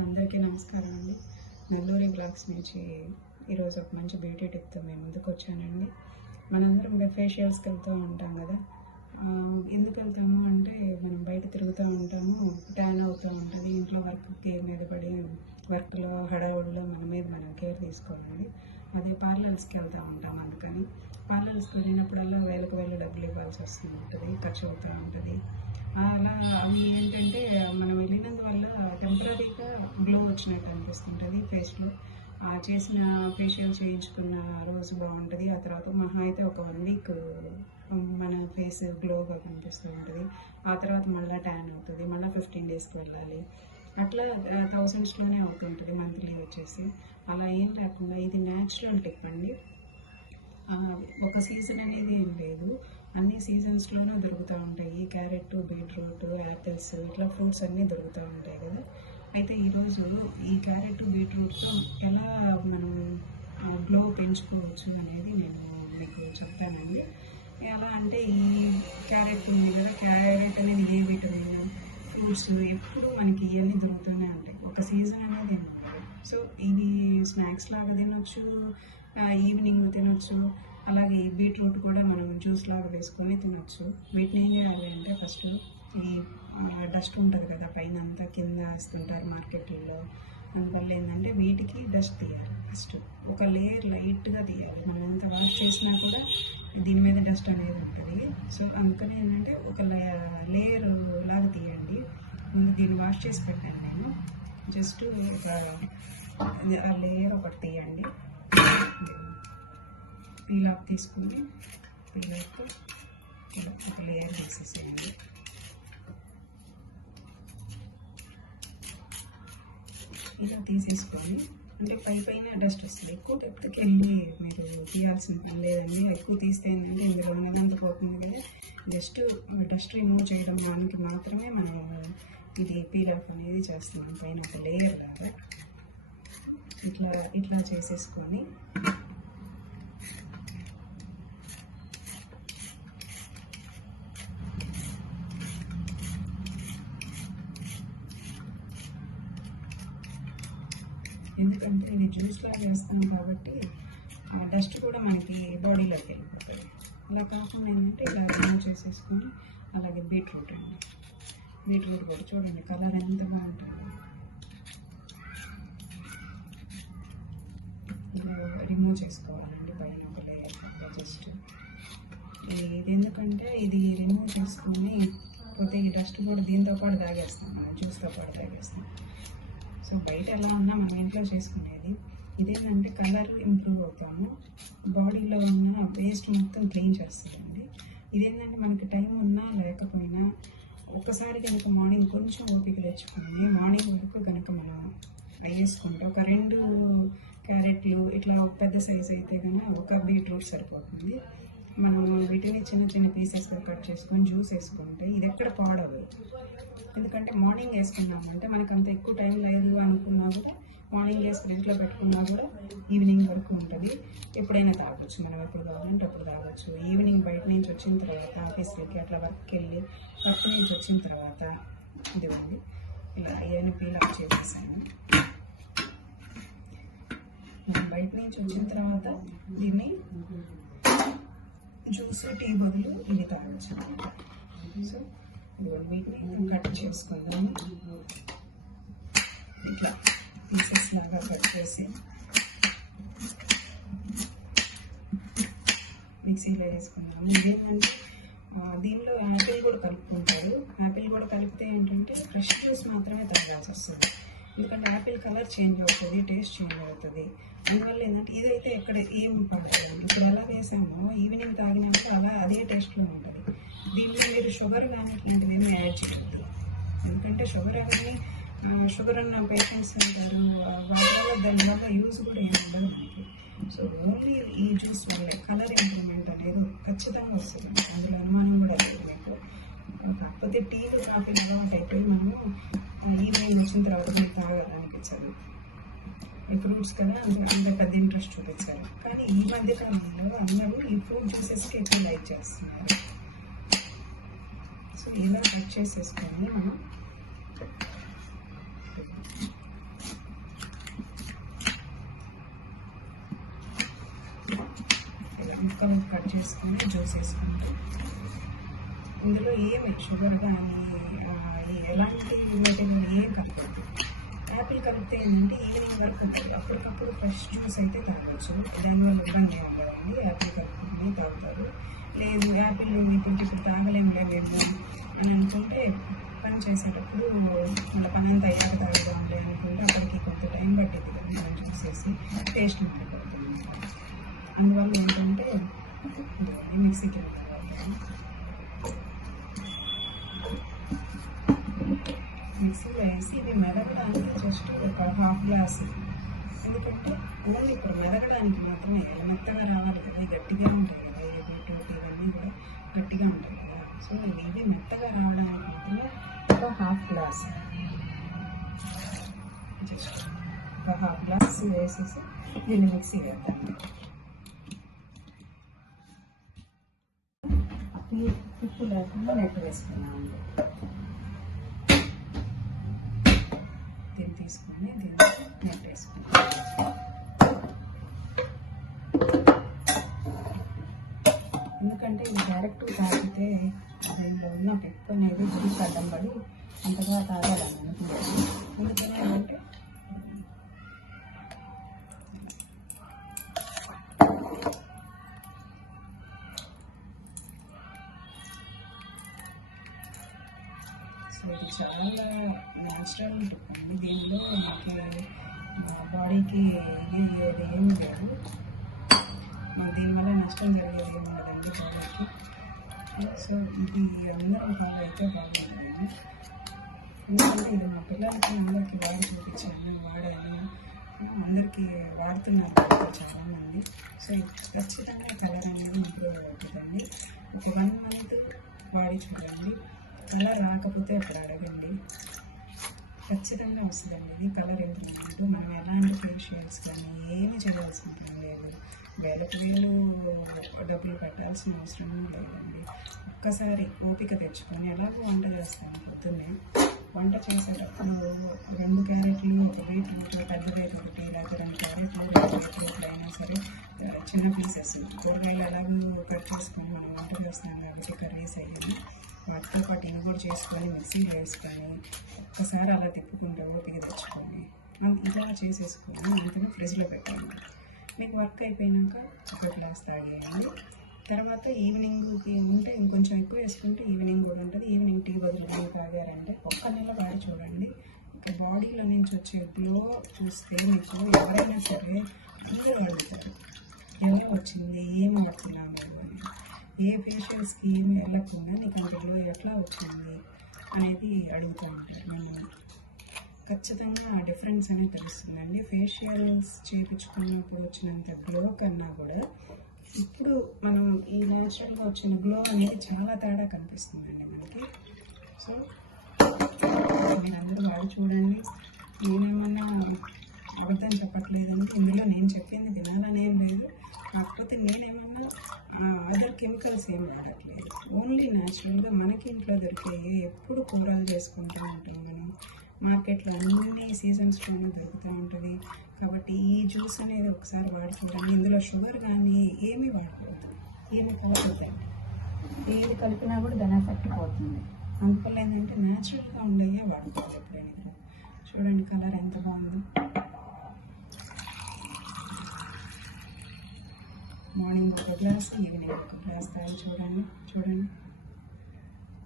అందరికీ నమస్కారం అండి. నెల్లూరి బ్లాగ్స్ నుంచి ఈరోజు ఒక మంచి బ్యూటీ టిప్తో మేము ముందుకు వచ్చానండి. మనందరం ఇంకా ఫేషియల్స్కి వెళ్తూ ఉంటాం కదా. ఎందుకు వెళ్తాము అంటే మనం బయట తిరుగుతూ ఉంటాము ట్యాన్ అవుతూ ఉంటుంది ఇంట్లో వర్క్కి మీద పడి వర్క్లో హడావుడిలో మన మీద మనం కేర్ తీసుకోవాలి. అదే పార్లర్స్కి వెళ్తూ ఉంటాం అందుకని. పార్లర్స్కి వెళ్ళినప్పుడల్లా వేలకు వేల డబ్బులు ఇవ్వాల్సి వస్తూ ఉంటుంది ఖర్చు అవుతూ ఉంటుంది. అలా అవి ఏంటంటే మనం వెళ్ళినందువల్ల టెంపరీగా గ్లో వచ్చినట్టు అనిపిస్తుంటుంది ఫేస్లో ఆ చేసిన ఫేషియల్ చేయించుకున్న రోజు బాగుంటుంది. ఆ తర్వాత మహా అయితే ఒక వన్ వీక్ మన ఫేస్ గ్లోగా కనిపిస్తూ ఉంటుంది. ఆ తర్వాత మళ్ళీ ట్యాన్ అవుతుంది. మళ్ళీ ఫిఫ్టీన్ డేస్కి వెళ్ళాలి. అట్లా థౌసండ్స్లోనే అవుతుంటుంది మంత్లీ వచ్చేసి. అలా ఏం లేకుండా ఇది న్యాచురల్ టిప్ అండి. ఒక సీజన్ అనేది ఏం లేదు. అన్ని సీజన్స్లోనూ దొరుకుతూ ఉంటాయి. క్యారెట్ బీట్రూట్ యాపిల్స్ ఇట్లా ఫ్రూట్స్ అన్నీ దొరుకుతూ ఉంటాయి కదా. అయితే ఈరోజు ఈ క్యారెట్ బీట్రూట్తో ఎలా మనం గ్లో పెంచుకోవచ్చు అనేది నేను మీకు చెప్తానండి. ఎలా అంటే ఈ క్యారెట్ ఉంది కదా క్యారెట్ అనేది ఏ విటమిన్ ఫ్రూట్స్ ఎప్పుడు మనకి ఇవన్నీ దొరుకుతూనే ఉంటాయి. ఒక సీజన్ అనేది సో ఇది స్నాక్స్ లాగా తినొచ్చు ఈవినింగ్ తినొచ్చు. అలాగే ఈ బీట్రూట్ కూడా మనం జ్యూస్ లాగా వేసుకొని తినొచ్చు. వీటిని ఏం చేయాలి అంటే ఫస్ట్ ఈ డస్ట్ ఉంటుంది కదా పైన అంతా కింద వేస్తుంటారు మార్కెట్లో అందువల్ల ఏంటంటే వీటికి డస్ట్ తీయాలి ఫస్ట్. ఒక లేయర్ లైట్గా తీయాలి. మనం ఎంత వాష్ చేసినా కూడా దీని మీద డస్ట్ అనేది ఉంటుంది. సో అందుకని ఏంటంటే ఒక లేయర్ లాగా తీయండి. ముందు దీన్ని వాష్ చేసి పెట్టాను నేను. జస్ట్ ఒక ఆ లేయర్ ఒకటి తీయండి. పీలాక్ తీసుకుని పీలాక్ ఒక లేయర్ వేసేసేయండి ఇలా తీసేసుకొని అంటే పై పైన డస్ట్ వస్తుంది. ఎక్కువ డెప్త్కి వెళ్ళి మీరు తీయాల్సిన పని లేదండి. ఎక్కువ తీస్తే ఏంటంటే ఇందులో ఉన్నదంతా పోతుంది కదా. జస్ట్ డస్ట్ రిమూవ్ చేయడం దానికి మాత్రమే మనం ఇది పీలాఫ్ అనేది చేస్తున్నాం. పైన ఒక లేయర్ లాగా. ఇట్లా ఇట్లా చేసేసుకొని ఎందుకంటే ఇది జ్యూస్లా చేస్తాం కాబట్టి ఆ డస్ట్ కూడా మనకి బాడీలోకి వెళ్ళిపోతుంది ఇలా కాకుండా ఏంటంటే ఇలా రిమూవ్ చేసేసుకొని అలాగే బీట్రూట్ అండి. బీట్రూట్ కూడా చూడండి కలర్ ఎంత బాగుంటుంది. ఇలా రిమూవ్ చేసుకోవాలండి పైన ఒక లేయర్ జస్ట్ ఇది ఎందుకంటే ఇది రిమూవ్ చేసుకొని పోతే ఈ డస్ట్ కూడా దీంతో పాటు తాగేస్తాం జ్యూస్తో పాటు తాగేస్తాం. సో బయట ఎలా ఉన్నా మనం ఇంట్లో చేసుకునేది. ఇదేంటంటే కలర్ ఇంప్రూవ్ అవుతాము. బాడీలో ఉన్న వేస్ట్ మొత్తం క్లీన్ చేస్తుందండి. ఇదేంటంటే మనకి టైం ఉన్నా లేకపోయినా ఒక్కసారి కనుక మార్నింగ్ కొంచెం ఓపిక తెచ్చుకొని మార్నింగ్ వరకు కనుక మనం వేసుకుంటే ఒక రెండు క్యారెట్లు ఇట్లా పెద్ద సైజ్ అయితే కనుక ఒక బీట్రూట్ సరిపోతుంది. మనం వీటిని చిన్న చిన్న పీసెస్గా కట్ చేసుకొని జ్యూస్ వేసుకుంటే ఇది ఎక్కడ పాడదు. ఎందుకంటే మార్నింగ్ వేసుకున్నామంటే మనకు అంత ఎక్కువ టైం లేదు అనుకున్నా కూడా మార్నింగ్ వేసి ఫ్రిడ్జ్లో పెట్టుకున్నా కూడా ఈవినింగ్ వరకు ఉంటుంది. ఎప్పుడైనా తాగొచ్చు. మనం ఎప్పుడు కావాలంటే అప్పుడు తాగొచ్చు. ఈవినింగ్ బయట నుంచి వచ్చిన తర్వాత ఆఫీస్కి అట్లా వర్క్కి వెళ్ళి వర్క్ నుంచి వచ్చిన తర్వాత ఇదిగోండి. ఇలా అయ్యాన్ని పీలప్ చేసేసాను. బయట నుంచి వచ్చిన తర్వాత దీన్ని జ్యూస్ టీ బదులు ఇవి తాగొచ్చు సో వీటిని కట్ చేసుకుందాము. ఇట్లా పీసెస్ లాగా కట్ చేసి మిక్సీలో వేసుకుందాము. ఇదేంటంటే దీనిలో యాపిల్ కూడా కలుపుకుంటారు. యాపిల్ కూడా కలిపితే ఏంటంటే ఫ్రెష్ జ్యూస్ మాత్రమే తాగాల్సి వస్తుంది. ఎందుకంటే యాపిల్ కలర్ చేంజ్ అవుతుంది టేస్ట్ చేంజ్ అవుతుంది. అందువల్ల ఏంటంటే ఇదైతే ఎక్కడ ఏం పడలేదు ఇప్పుడు ఎలా వేసామో ఈవినింగ్ తాగినాక అలా అదే టేస్ట్లో ఉంటుంది. దీనిలో మీరు షుగర్ కానీ ఇట్లాంటివి యాడ్ చేయండి ఎందుకంటే షుగర్ అవన్నీ షుగర్ ఉన్న పేషెంట్స్ ఉంటారు వాళ్ళ దానివల్ల యూజ్ కూడా ఏమి ఉండదు మనకి. సో ఓన్లీ ఈ జ్యూస్ వల్ల కలర్ ఇంప్రూవ్మెంట్ అనేది ఖచ్చితంగా వస్తుంది అందులో అనుమానం కూడా లేదు మీకు. కాకపోతే టీలు కాఫీలు బాగుంటాయి. మనము ఈవెనింగ్ వచ్చిన తర్వాత మీకు బాగా అనిపించదు. ఈ ఫ్రూట్స్ కదా అంత పెద్ద ఇంట్రెస్ట్ చూపించారు. కానీ ఈ మధ్య కాలంలో అందరూ ఈ ఫ్రూట్ జ్యూసెస్కి ఎక్కువ లైక్ చేస్తున్నారు. సో ఇలా కట్ చేసేసుకొని మనం ముక్కలు కట్ చేసుకొని జ్యూస్ వేసుకుంటాం ఇందులో ఏమి షుగర్ కానీ ఎలాంటి మెటీరియల్ ఏం కలపదు యాపిల్ కలిపితే ఏంటంటే ఈవినింగ్ వరకు అప్పటికప్పుడు ఫ్రెష్ జ్యూస్ అయితే తాగొచ్చు. దానివల్ల ఇబ్బంది ఏమి ఉండదండి యాపిల్ కలుపుకుని తాగుతారు. లేదు యాపిల్ ఇప్పుడు ఇప్పుడు తాగలేములే లేదు అని అనుకుంటే పని చేసేటప్పుడు మళ్ళీ పని అంతా అయ్యాక తాగుదాంలే అనుకుంటే అక్కడికి కొంత టైం పట్టింది కదా మనం చూసేసి టేస్ట్ మారిపోతుంది. అందువల్ల ఏంటంటే మిక్సీకి వెళ్తాను మిక్సీలో వేసి ఇది మెదగడానికి జస్ట్ ఒక హాఫ్ గ్లాస్ ఎందుకంటే ఓన్లీ ఇప్పుడు మెదగడానికి మాత్రమే కదా మెత్తగా రావాలి కదా ఇవి గట్టిగా ఉంటాయి కదా ఈ బీట్రూట్ ఇవన్నీ కూడా గట్టిగా ఉంటాయి కదా సో ఇవి ఇవి మెత్తగా రావడానికి మాత్రమే ఒక హాఫ్ గ్లాస్ జస్ట్ ఒక హాఫ్ గ్లాస్ వేసేసి దీన్ని మిక్సీ వేద్దాం ఈ ఉప్పు లేకుండా నెట్ వేసుకున్నాము దీన్ని తీసుకొని దీన్ని నెట్ వేసుకుంటాం ఎందుకంటే ఇది డైరెక్ట్ తాగితే దీనిలో ఉన్న పెప్పు అనేది గుడికి అడ్డం పడి అంతగా తాగాలన్నమాట. ఇది ఏమీ లేదు మన దీనివల్ల నష్టం జరిగేది ఏమి లేదండి పిల్లలకి సో ఇది అందరం అయితే బాగుంటుంది ఎందుకంటే ఇది మా పిల్లలకి అందరికీ వాడి చూపించాను వాడాను అందరికీ వాడుతున్నారు చాలామంది సో ఇది ఖచ్చితంగా కలర్ అనేది ఇంప్రూవ్ అవుతుందండి ఒక వన్ మంత్ వాడి చూడండి. కలర్ రాకపోతే అప్పుడు అడగండి. ఖచ్చితంగా వస్తుందండి. ఇది కలర్ ఎందుకు మనం ఎలాంటి ఫేషియల్స్ కానీ ఏమి చేయాల్సిన పని లేదు. వేలకు వేలు డబ్బులు పెట్టాల్సిన అవసరం లేదండి. ఒక్కసారి ఓపిక తెచ్చుకొని ఎలాగో వంట చేస్తాను పొద్దున్నే. వంట చేసేటప్పుడు రెండు క్యారెట్లు ఒక బీట్రూట్ పెద్ద బీట్ ఒకటి లేకపోతే రెండు క్యారెట్లు రెండు బీట్రూట్లు అయినా సరే చిన్న పీసెస్ కూరగాయలు ఎలాగో కట్ చేసుకొని మనం వంట చేస్తాం కాబట్టి కర్రీస్ అయ్యింది. వాటితో పాటు ఇవి కూడా చేసుకొని మిక్సీ వేసుకొని ఒక్కసారి అలా తిప్పుకుంటే ఓపిక తెచ్చుకొని మనం ఇలా చేసేసుకొని వెంటనే ఫ్రిడ్జ్లో పెట్టాను మీకు వర్క్ అయిపోయినాక ఒక గ్లాస్ తాగేయండి. తర్వాత ఈవినింగ్కి ఉంటే ఇంకొంచెం ఎక్కువ వేసుకుంటే ఈవినింగ్ కూడా ఉంటుంది. ఈవినింగ్ టీ బదులు కానీ తాగారంటే ఒక్క నెల వాడి చూడండి. ఒక బాడీలో నుంచి వచ్చే గ్లో చూస్తే మీకు ఎవరైనా సరే అందరూ అడుగుతారు ఎలా వచ్చింది? ఏం వాడుతున్నాము అని. ఏ ఫేషియల్స్కి ఏమి వెళ్ళకుండా నీకు అంత గ్లో ఎట్లా వచ్చింది అనేది అడుగుతూ ఉంటారు మిమ్మల్ని. ఖచ్చితంగా ఆ డిఫరెన్స్ అనేది తెలుస్తుందండి. ఫేషియల్స్ చేయించుకున్నప్పుడు వచ్చినంత గ్లో కన్నా కూడా ఇప్పుడు మనం ఈ న్యాచురల్గా వచ్చిన గ్లో అనేది చాలా తేడా కనిపిస్తుందండి మనకి. సో మీరందరూ వాడి చూడండి. నేనేమన్నా అబద్ధం చెప్పట్లేదని ఇందులో నేను చెప్పింది వినాలని లేదు. కాకపోతే నేనేమన్నా అదర్ కెమికల్స్ ఏం వాడట్లేదు. ఓన్లీ న్యాచురల్గా మనకి ఇంట్లో దొరికే ఎప్పుడు కూరలు చేసుకుంటూ ఉంటాం మనం. మార్కెట్లో అన్ని సీజన్స్లోనే దొరుకుతూ ఉంటుంది. కాబట్టి ఈ జ్యూస్ అనేది ఒకసారి వాడి చూడండి ఇందులో షుగర్ కానీ ఏమీ వాడకూడదు. ఏమి పోతుందండి ఏది కలిపినా కూడా దాని ఎఫెక్ట్ పోతుంది. అందువల్ల ఏంటంటే న్యాచురల్గా ఉండేవే వాడుకోవాలి ఎప్పుడైనా. చూడండి కలర్ ఎంత బాగుందో. మార్నింగ్ ఒక గ్లాస్ ఈవినింగ్ ఒక గ్లాస్ తాగి చూడండి. చూడండి.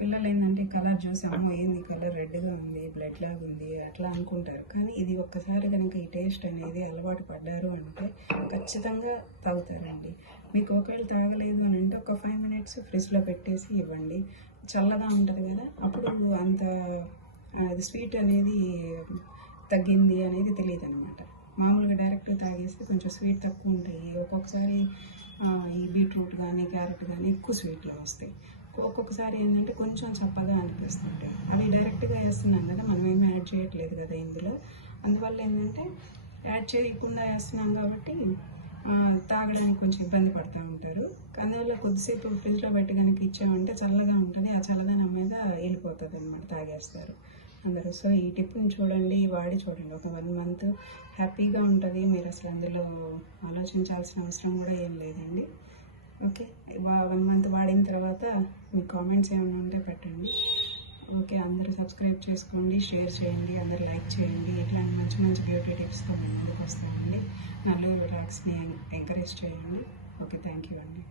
పిల్లలు ఏంటంటే కలర్ చూసి అమ్మ ఏంది కలర్ రెడ్గా ఉంది బ్లడ్ లాగా ఉంది అట్లా అనుకుంటారు. కానీ ఇది ఒక్కసారి కనుక ఈ టేస్ట్ అనేది అలవాటు పడ్డారు అంటే ఖచ్చితంగా తాగుతారండి. మీకు ఒకవేళ తాగలేదు అని అంటే ఒక ఫైవ్ మినిట్స్ ఫ్రిడ్జ్లో పెట్టేసి ఇవ్వండి. చల్లగా ఉంటుంది కదా అప్పుడు అంత అది స్వీట్ అనేది తగ్గింది అనేది తెలియదు అనమాట మామూలుగా డైరెక్ట్ తాగేస్తే కొంచెం స్వీట్ తక్కువ ఉంటాయి. ఒక్కొక్కసారి ఈ బీట్రూట్ కానీ క్యారెట్ కానీ ఎక్కువ స్వీట్లో వస్తాయి. ఒక్కొక్కసారి ఏంటంటే కొంచెం చప్పగా అనిపిస్తుంది అవి డైరెక్ట్గా వేస్తున్నాం కదా మనం ఏమి యాడ్ చేయట్లేదు కదా ఇందులో. అందువల్ల ఏంటంటే యాడ్ చేయకుండా వేస్తున్నాం కాబట్టి తాగడానికి కొంచెం ఇబ్బంది పడుతూ ఉంటారు. అందువల్ల కొద్దిసేపు ఫ్రిడ్జ్లో పెట్టి కనుక ఇచ్చామంటే చల్లగా ఉంటుంది ఆ చల్లదనం మీద వెళ్ళిపోతుంది అనమాట తాగేస్తారు అందరూ. సో ఈ టిప్ని చూడండి వాడి చూడండి. ఒక వన్ మంత్ హ్యాపీగా ఉంటుంది. మీరు అసలు అందులో ఆలోచించాల్సిన అవసరం కూడా ఏం లేదండి. ఓకే. వన్ మంత్ వాడిన తర్వాత మీ కామెంట్స్ ఏమైనా ఉంటే పెట్టండి. ఓకే అందరూ సబ్స్క్రైబ్ చేసుకోండి షేర్ చేయండి అందరూ లైక్ చేయండి. ఇట్లాంటి మంచి మంచి బ్యూటీ టిప్స్తో మేము ముందుకు వస్తామండి. నలుగురు రాక్స్ని ఎంకరేజ్ చేయండి. ఓకే థ్యాంక్ యూ అండి.